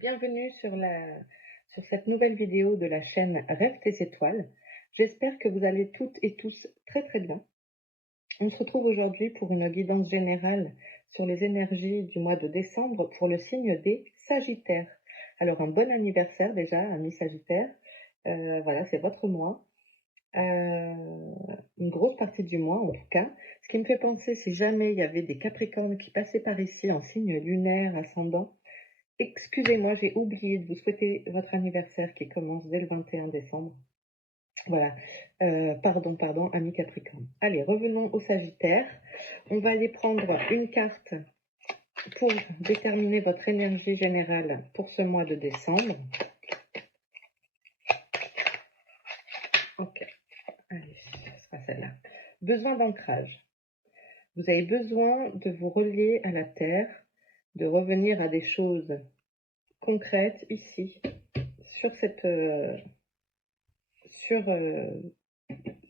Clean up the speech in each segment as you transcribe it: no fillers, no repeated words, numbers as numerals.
bienvenue sur cette nouvelle vidéo de la chaîne Rêve tes étoiles. J'espère que vous allez toutes et tous très très bien. On se retrouve aujourd'hui pour une guidance générale sur les énergies du mois de décembre pour le signe des Sagittaires. Alors un bon anniversaire déjà, amis Sagittaires. Voilà, c'est votre mois. Une grosse partie du mois en tout cas. Ce qui me fait penser, si jamais il y avait des Capricornes qui passaient par ici en signe lunaire, ascendant, excusez-moi, j'ai oublié de vous souhaiter votre anniversaire qui commence dès le 21 décembre. Voilà, pardon, ami Capricorne. Allez, revenons au Sagittaire. On va aller prendre une carte pour déterminer votre énergie générale pour ce mois de décembre. Ok, allez, ce sera celle-là. Besoin d'ancrage. Vous avez besoin de vous relier à la terre, de revenir à des choses concrètes ici, sur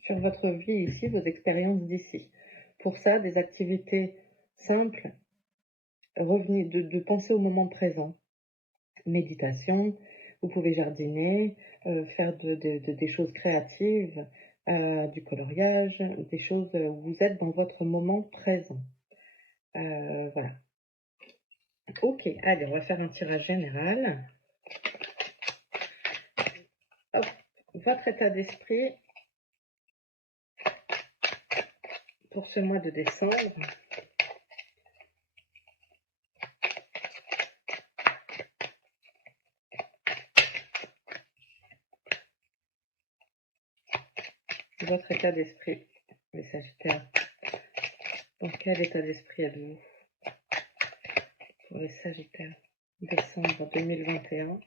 sur votre vie ici, vos expériences d'ici. Pour ça, des activités simples, revenir, de penser au moment présent. Méditation, vous pouvez jardiner, faire des choses créatives, du coloriage, des choses où vous êtes dans votre moment présent. Voilà. Ok, allez, on va faire un tirage général. Hop, votre état d'esprit pour ce mois de décembre. Votre état d'esprit, les Sagittaires. Dans quel état d'esprit êtes-vous pour les Sagittaires, décembre 2021?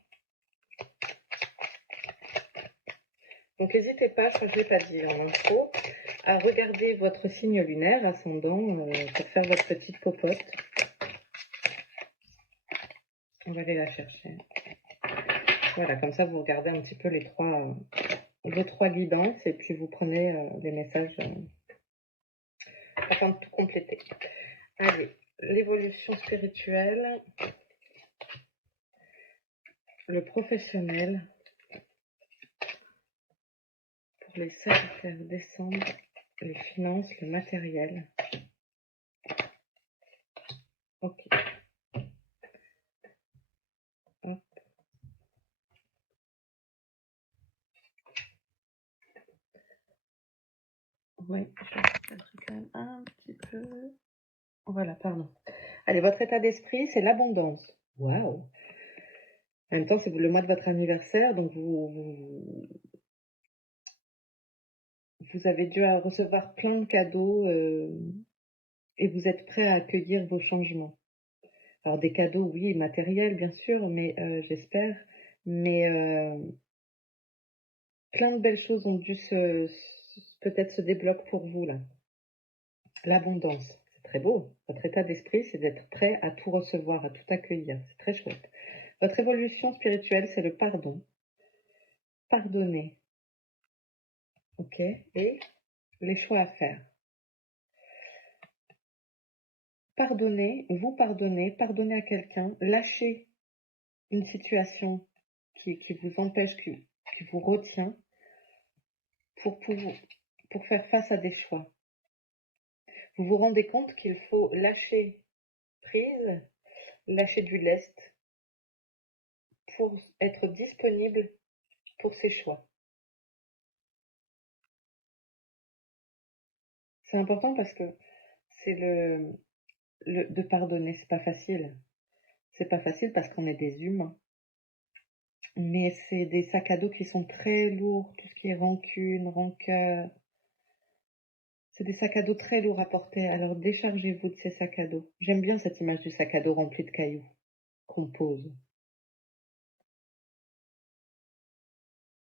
Donc n'hésitez pas, ça je ne l'ai pas dit en intro, à regarder votre signe lunaire ascendant pour faire votre petite popote. On va aller la chercher. Voilà, comme ça vous regardez un petit peu vos trois guidances et puis vous prenez les messages afin de tout compléter. Allez, l'évolution spirituelle, le professionnel pour les Sagittaires décembre, les finances, le matériel. Ok. Hop. Ouais, je vais quand même un petit peu. Voilà, pardon. Allez, votre état d'esprit, c'est l'abondance. Waouh! En même temps, c'est le mois de votre anniversaire, donc vous avez dû recevoir plein de cadeaux et vous êtes prêt à accueillir vos changements. Alors, des cadeaux, oui, matériels, bien sûr, mais j'espère. Mais plein de belles choses ont dû peut-être se débloquer pour vous, là. L'abondance, c'est très beau. Votre état d'esprit, c'est d'être prêt à tout recevoir, à tout accueillir. C'est très chouette. Votre évolution spirituelle, c'est le pardon. Pardonner. Ok. Et les choix à faire. Pardonner, pardonner à quelqu'un, lâcher une situation qui vous empêche, qui vous retient pour faire face à des choix. Vous vous rendez compte qu'il faut lâcher prise, lâcher du lest pour être disponible pour ses choix. C'est important parce que c'est de pardonner, c'est pas facile. C'est pas facile parce qu'on est des humains. Mais c'est des sacs à dos qui sont très lourds, tout ce qui est rancune, rancœur. C'est des sacs à dos très lourds à porter, alors déchargez-vous de ces sacs à dos. J'aime bien cette image du sac à dos rempli de cailloux qu'on pose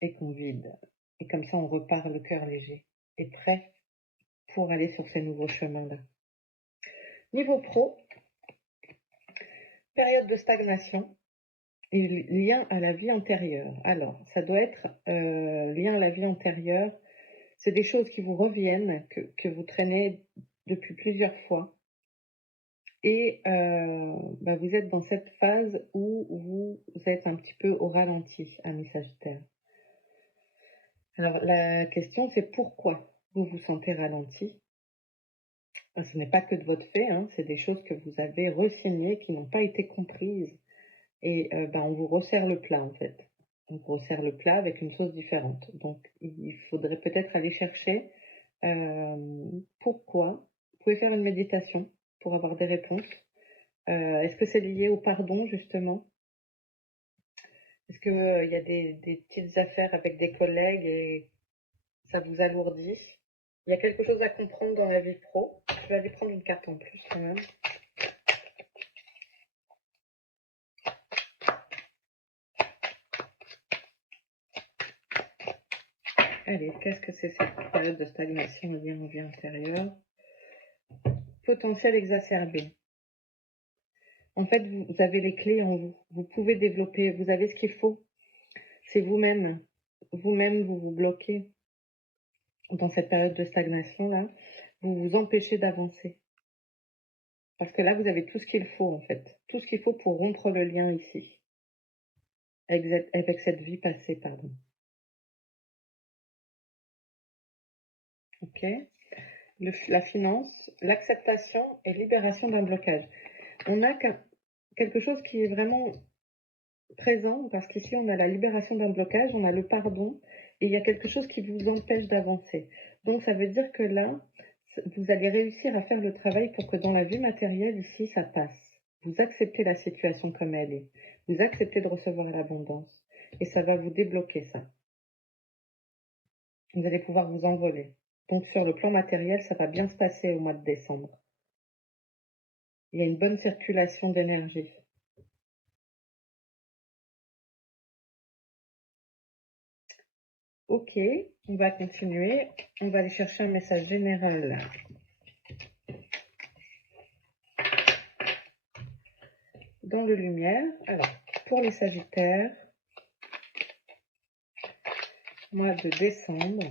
et qu'on vide. Et comme ça, on repart le cœur léger et prêt pour aller sur ces nouveaux chemins-là. Niveau pro, période de stagnation et lien à la vie antérieure. Alors, ça doit être lien à la vie antérieure. C'est des choses qui vous reviennent, que vous traînez depuis plusieurs fois. Et vous êtes dans cette phase où vous êtes un petit peu au ralenti, amis Sagittaire. Alors la question c'est pourquoi vous vous sentez ralenti? Ce n'est pas que de votre fait, hein, c'est des choses que vous avez re-signées qui n'ont pas été comprises. Et on vous resserre le plat en fait. On vous resserre le plat avec une sauce différente. Donc il faudrait peut-être aller chercher pourquoi. Vous pouvez faire une méditation pour avoir des réponses. Est-ce que c'est lié au pardon justement? Est-ce qu'il y a des petites affaires avec des collègues et ça vous alourdit? Il y a quelque chose à comprendre dans la vie pro. Je vais aller prendre une carte en plus quand même. Allez, qu'est-ce que c'est cette période de stagnation liée en vie intérieure? Potentiel exacerbé. En fait, vous avez les clés en vous. Vous pouvez développer, vous avez ce qu'il faut. C'est vous-même. Vous-même, vous vous bloquez dans cette période de stagnation-là. Vous vous empêchez d'avancer. Parce que là, vous avez tout ce qu'il faut, en fait. Tout ce qu'il faut pour rompre le lien ici. Avec cette vie passée, pardon. Ok. La finance, l'acceptation et libération d'un blocage. On a quelque chose qui est vraiment présent, parce qu'ici on a la libération d'un blocage, on a le pardon, et il y a quelque chose qui vous empêche d'avancer. Donc ça veut dire que là, vous allez réussir à faire le travail pour que dans la vie matérielle, ici, ça passe. Vous acceptez la situation comme elle est. Vous acceptez de recevoir l'abondance. Et ça va vous débloquer ça. Vous allez pouvoir vous envoler. Donc sur le plan matériel, ça va bien se passer au mois de décembre. Il y a une bonne circulation d'énergie. Ok, on va continuer. On va aller chercher un message général dans le lumière. Alors, pour les Sagittaires, mois de décembre,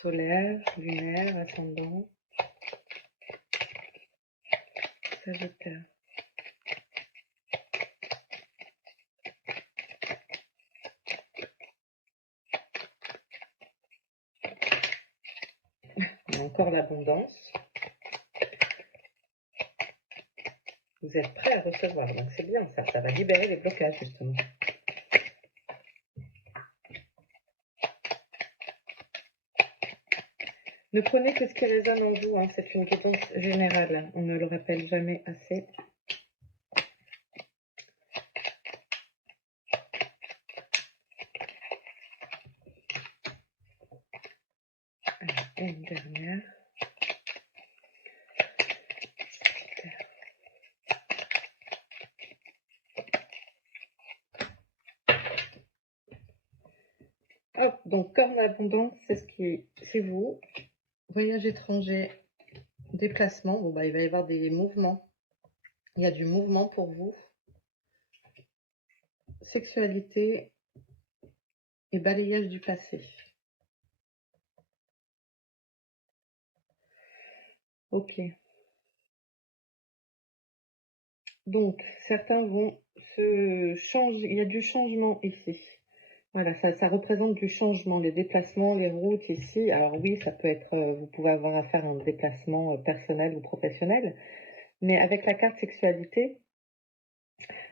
solaire, lunaire, ascendant, Sagittaire. On a encore l'abondance. Vous êtes prêts à recevoir, donc c'est bien ça. Ça va libérer les blocages, justement. Ne prenez que ce qui résonne en vous, hein. C'est une guidance générale. On ne le rappelle jamais assez. Alors, une dernière. Hop, donc corne abondance, c'est vous. Voyage étranger, déplacement. Bon, il va y avoir des mouvements. Il y a du mouvement pour vous. Sexualité et balayage du passé. Ok. Donc, certains vont se changer. Il y a du changement ici. Voilà, ça représente du changement. Les déplacements, les routes ici. Alors oui, ça peut être, vous pouvez avoir à faire un déplacement personnel ou professionnel. Mais avec la carte sexualité,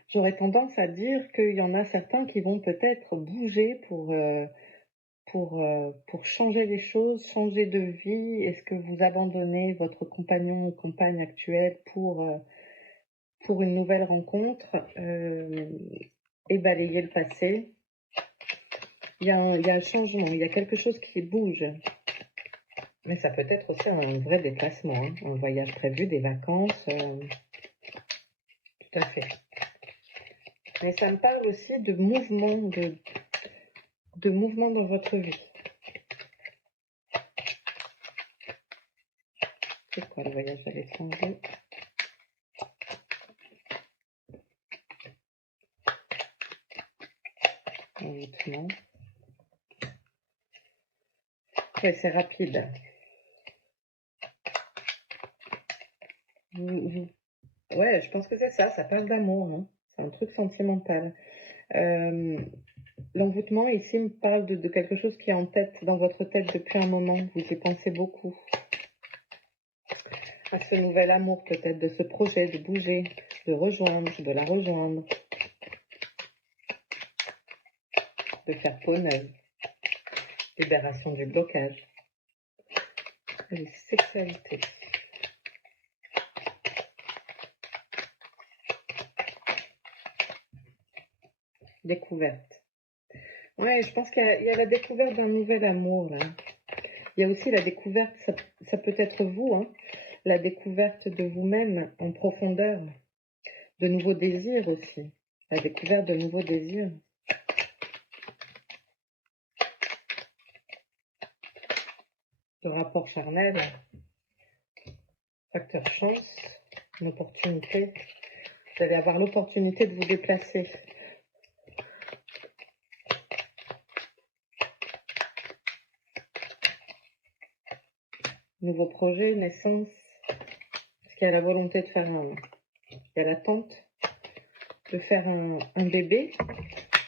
j'aurais tendance à dire qu'il y en a certains qui vont peut-être bouger pour changer les choses, changer de vie. Est-ce que vous abandonnez votre compagnon ou compagne actuelle pour une nouvelle rencontre et balayer le passé? Il y a un changement, il y a quelque chose qui bouge. Mais ça peut être aussi un vrai déplacement, hein, un voyage prévu, des vacances. Tout à fait. Mais ça me parle aussi de mouvement, de mouvement dans votre vie. C'est quoi le voyage à l'étranger? Envoûtement. Oui, c'est rapide. Ouais, je pense que c'est ça. Ça parle d'amour, hein. C'est un truc sentimental. L'envoûtement ici me parle de quelque chose qui est en tête, dans votre tête depuis un moment. Vous y pensez beaucoup. À ce nouvel amour peut-être, de ce projet, de bouger, de rejoindre, de la rejoindre, de faire peau neuve, libération du blocage. Allez, sexualité. Découverte. Ouais, je pense qu'il y a la découverte d'un nouvel amour, là. Il y a aussi la découverte, ça peut être vous, hein, la découverte de vous-même en profondeur, de nouveaux désirs aussi, la découverte de nouveaux désirs. Le rapport charnel, facteur chance, une opportunité. Vous allez avoir l'opportunité de vous déplacer. Nouveau projet, naissance. Parce qu'il y a la volonté de faire il y a l'attente de faire un bébé,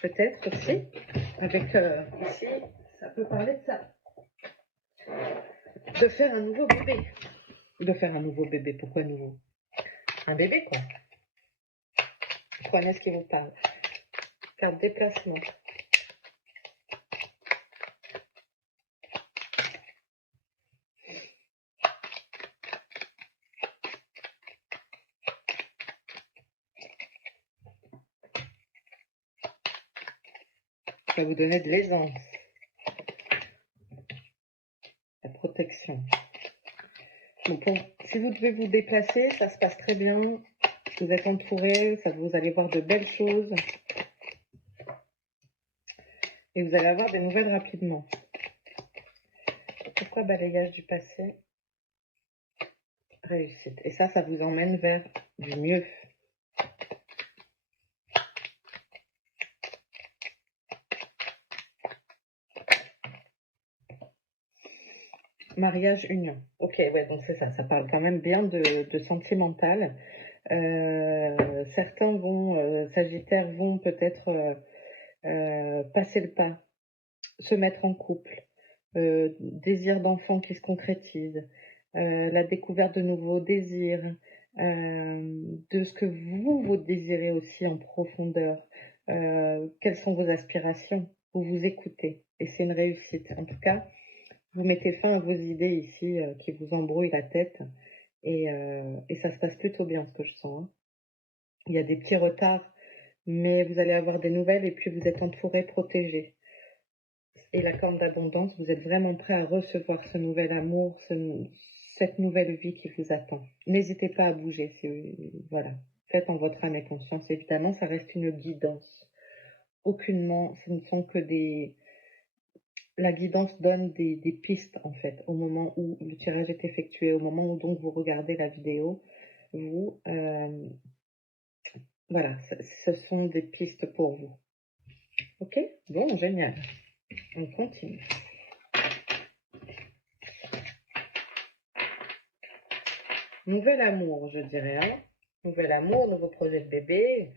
peut-être aussi. Avec ici, ça peut parler de ça. De faire un nouveau bébé. De faire un nouveau bébé, pourquoi nouveau? Un bébé, quoi. Prenez ce qui vous parle. Carte déplacement. Ça va vous donner de l'aisance. La protection. Donc, si vous devez vous déplacer, ça se passe très bien. Vous êtes entouré, vous allez voir de belles choses. Et vous allez avoir des nouvelles rapidement. Pourquoi balayage du passé? Réussite. Et ça vous emmène vers du mieux. Mariage, union. Ok, ouais, donc c'est ça. Ça parle quand même bien de sentimental. Certains Sagittaires vont peut-être passer le pas, se mettre en couple, désir d'enfant qui se concrétise, la découverte de nouveaux désirs, de ce que vous désirez aussi en profondeur, quelles sont vos aspirations, vous vous écoutez, et c'est une réussite. En tout cas, vous mettez fin à vos idées ici qui vous embrouillent la tête, et ça se passe plutôt bien, ce que je sens, hein. Il y a des petits retards, mais vous allez avoir des nouvelles, et puis vous êtes entouré, protégé. Et la corne d'abondance, vous êtes vraiment prêt à recevoir ce nouvel amour, cette nouvelle vie qui vous attend. N'hésitez pas à bouger. Voilà. Faites en votre âme et conscience. Évidemment, ça reste une guidance. Aucunement, ce ne sont que des... La guidance donne des pistes, en fait, au moment où le tirage est effectué, au moment où donc vous regardez la vidéo. Voilà, ce sont des pistes pour vous. Ok? Bon, génial. On continue. Nouvel amour, je dirais. Hein. Nouvel amour, nouveau projet de bébé.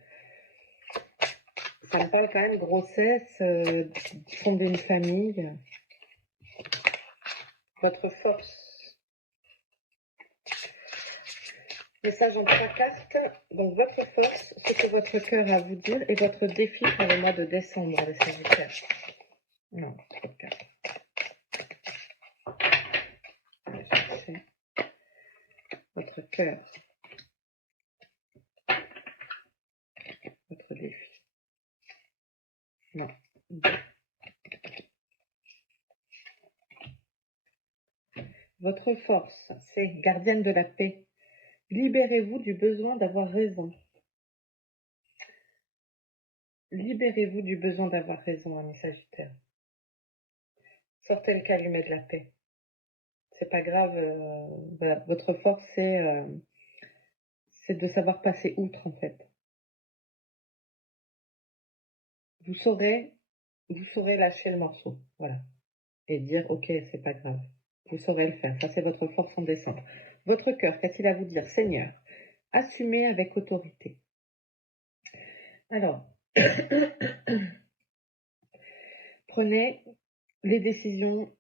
Ça me parle quand même grossesse, fonder une famille. Votre force. Message en 3 cartes. Donc votre force, ce que votre cœur a à vous dire, et votre défi pour le mois de décembre, les Sagittaires. Non, 3 cartes. Votre cœur. Votre défi. Non. Votre force, c'est gardienne de la paix. Libérez-vous du besoin d'avoir raison. Libérez-vous du besoin d'avoir raison, ami Sagittaire. Sortez le calumet de la paix. C'est pas grave. Voilà. Votre force, c'est de savoir passer outre, en fait. Vous saurez lâcher le morceau. Voilà. Et dire, ok, c'est pas grave. Vous saurez le faire. Ça, c'est votre force en décembre. Votre cœur, qu'a-t-il à vous dire? Seigneur, assumez avec autorité. Alors, prenez les décisions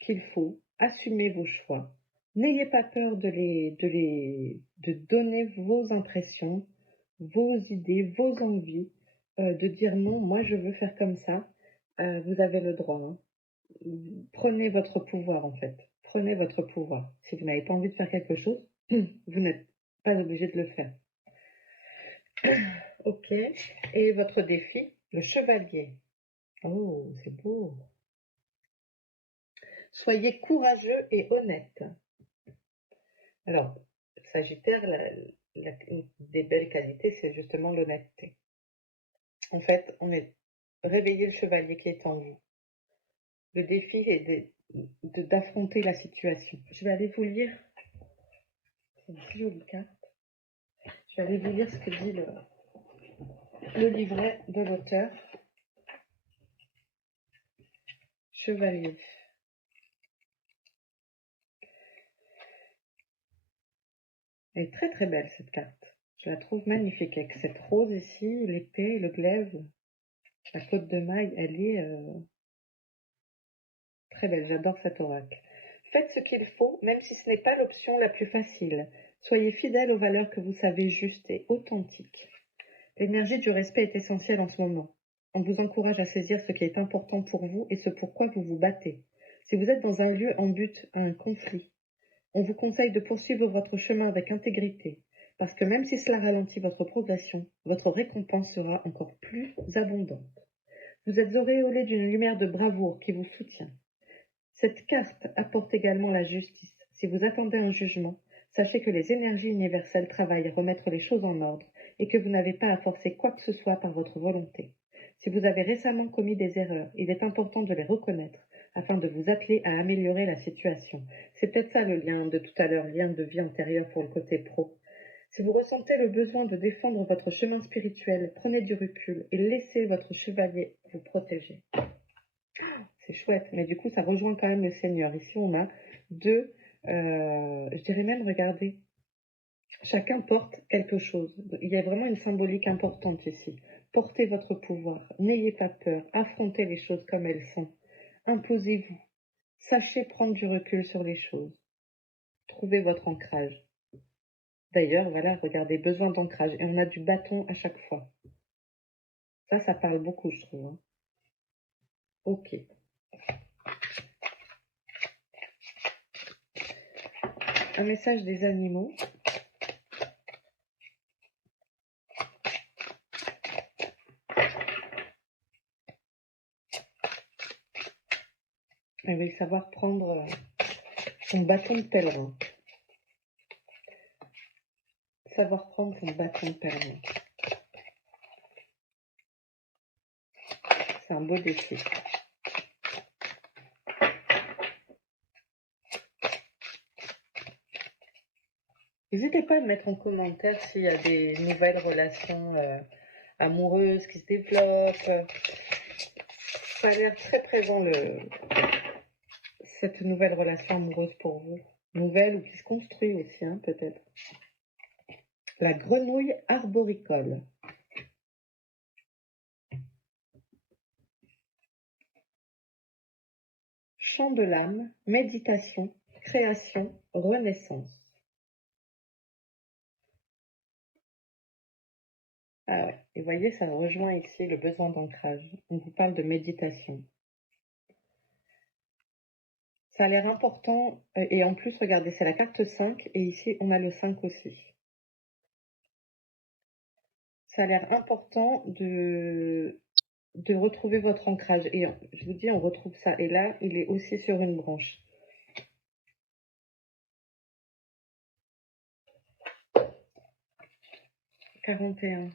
qu'il faut, assumez vos choix. N'ayez pas peur de donner vos impressions, vos idées, vos envies, de dire non, moi je veux faire comme ça. Vous avez le droit, hein. Prenez votre pouvoir en fait. Prenez votre pouvoir. Si vous n'avez pas envie de faire quelque chose, vous n'êtes pas obligé de le faire. Ok. Et votre défi, le chevalier. Oh, c'est beau. Soyez courageux et honnête. Alors, Sagittaire, une des belles qualités, c'est justement l'honnêteté. En fait, on est réveiller le chevalier qui est en vous. Le défi est d'affronter la situation. Je vais aller vous lire. C'est une jolie carte. Je vais aller vous lire ce que dit le livret de l'auteur. Chevalier. Elle est très très belle cette carte. Je la trouve magnifique avec cette rose ici, l'épée, le glaive, la côte de maille. Elle est très belle. J'adore cet oracle. Faites ce qu'il faut, même si ce n'est pas l'option la plus facile. Soyez fidèle aux valeurs que vous savez justes et authentiques. L'énergie du respect est essentielle en ce moment. On vous encourage à saisir ce qui est important pour vous et ce pourquoi vous vous battez. Si vous êtes dans un lieu en but à un conflit, on vous conseille de poursuivre votre chemin avec intégrité, parce que même si cela ralentit votre progression, votre récompense sera encore plus abondante. Vous êtes auréolé d'une lumière de bravoure qui vous soutient. Cette carte apporte également la justice. Si vous attendez un jugement, sachez que les énergies universelles travaillent à remettre les choses en ordre et que vous n'avez pas à forcer quoi que ce soit par votre volonté. Si vous avez récemment commis des erreurs, il est important de les reconnaître afin de vous atteler à améliorer la situation. C'est peut-être ça le lien de tout à l'heure, lien de vie antérieure pour le côté pro. Si vous ressentez le besoin de défendre votre chemin spirituel, prenez du recul et laissez votre chevalier vous protéger. C'est chouette, mais du coup, ça rejoint quand même le Seigneur. Ici, on a deux, je dirais même, regardez, chacun porte quelque chose. Il y a vraiment une symbolique importante ici. Portez votre pouvoir, n'ayez pas peur, affrontez les choses comme elles sont. Imposez-vous, sachez prendre du recul sur les choses. Trouvez votre ancrage. D'ailleurs, voilà, regardez, besoin d'ancrage. Et on a du bâton à chaque fois. Ça parle beaucoup, je trouve, hein. Ok. Un message des animaux. Il va savoir prendre son bâton de pèlerin. Savoir prendre son bâton de pèlerin. C'est un beau défi. N'hésitez pas à me mettre en commentaire s'il y a des nouvelles relations amoureuses qui se développent. Ça a l'air très présent, cette nouvelle relation amoureuse pour vous. Nouvelle ou qui se construit aussi, hein, peut-être. La grenouille arboricole. Chant de l'âme, méditation, création, renaissance. Ah ouais, et vous voyez, ça rejoint ici le besoin d'ancrage. On vous parle de méditation. Ça a l'air important, et en plus, regardez, c'est la carte 5, et ici, on a le 5 aussi. Ça a l'air important de retrouver votre ancrage. Et je vous dis, on retrouve ça. Et là, il est aussi sur une branche. « 41.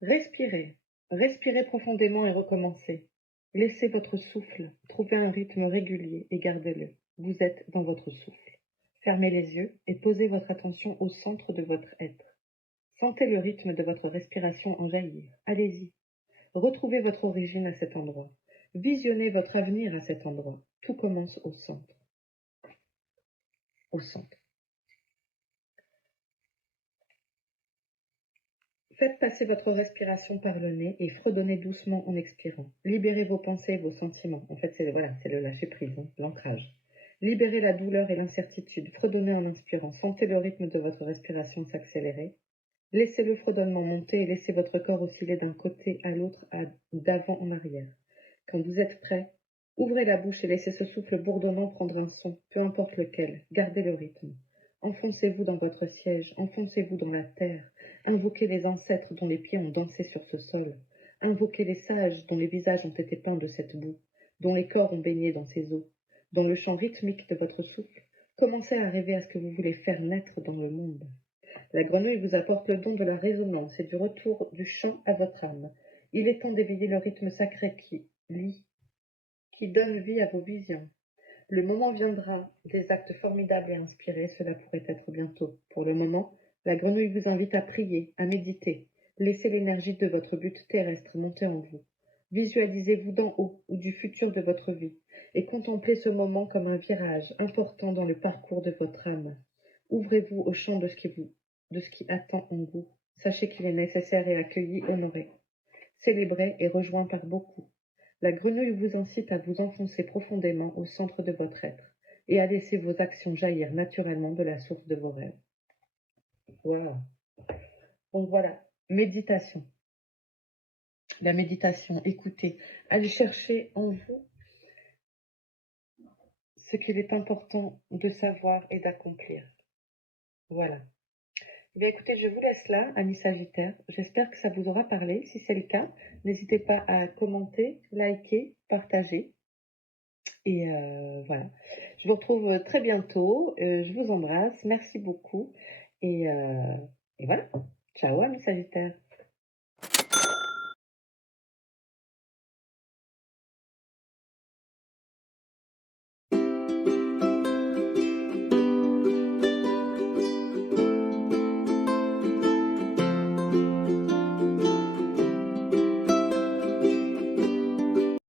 Respirez. Respirez profondément et recommencez. Laissez votre souffle. Trouvez un rythme régulier et gardez-le. Vous êtes dans votre souffle. Fermez les yeux et posez votre attention au centre de votre être. Sentez le rythme de votre respiration en jaillir. Allez-y. Retrouvez votre origine à cet endroit. Visionnez votre avenir à cet endroit. Tout commence au centre. au centre. Faites passer votre respiration par le nez et fredonnez doucement en expirant. Libérez vos pensées et vos sentiments. En fait, c'est voilà, c'est le lâcher-prise, hein, l'ancrage. Libérez la douleur et l'incertitude. Fredonnez en inspirant. Sentez le rythme de votre respiration s'accélérer. Laissez le fredonnement monter et laissez votre corps osciller d'un côté à l'autre, d'avant en arrière. Quand vous êtes prêt, ouvrez la bouche et laissez ce souffle bourdonnant prendre un son, peu importe lequel. Gardez le rythme. Enfoncez-vous dans votre siège, enfoncez-vous dans la terre. Invoquez les ancêtres dont les pieds ont dansé sur ce sol. Invoquez les sages dont les visages ont été peints de cette boue, dont les corps ont baigné dans ces eaux. Dans le chant rythmique de votre souffle, commencez à rêver à ce que vous voulez faire naître dans le monde. La grenouille vous apporte le don de la résonance et du retour du chant à votre âme. Il est temps d'éveiller le rythme sacré qui donne vie à vos visions. Le moment viendra des actes formidables et inspirés, cela pourrait être bientôt. Pour le moment, la grenouille vous invite à prier, à méditer. Laissez l'énergie de votre but terrestre monter en vous. Visualisez-vous d'en haut ou du futur de votre vie et contemplez ce moment comme un virage important dans le parcours de votre âme. Ouvrez-vous au champ de ce qui attend en vous. Sachez qu'il est nécessaire et accueilli, honoré, célébré et rejoint par beaucoup. La grenouille vous incite à vous enfoncer profondément au centre de votre être et à laisser vos actions jaillir naturellement de la source de vos rêves. Wow. Donc voilà, méditation. La méditation, écoutez, allez chercher en vous ce qu'il est important de savoir et d'accomplir. Voilà. Eh bien, écoutez, je vous laisse là, amis Sagittaires. J'espère que ça vous aura parlé. Si c'est le cas, n'hésitez pas à commenter, liker, partager. Et voilà. Je vous retrouve très bientôt. Je vous embrasse. Merci beaucoup. Et voilà. Ciao, amis Sagittaires.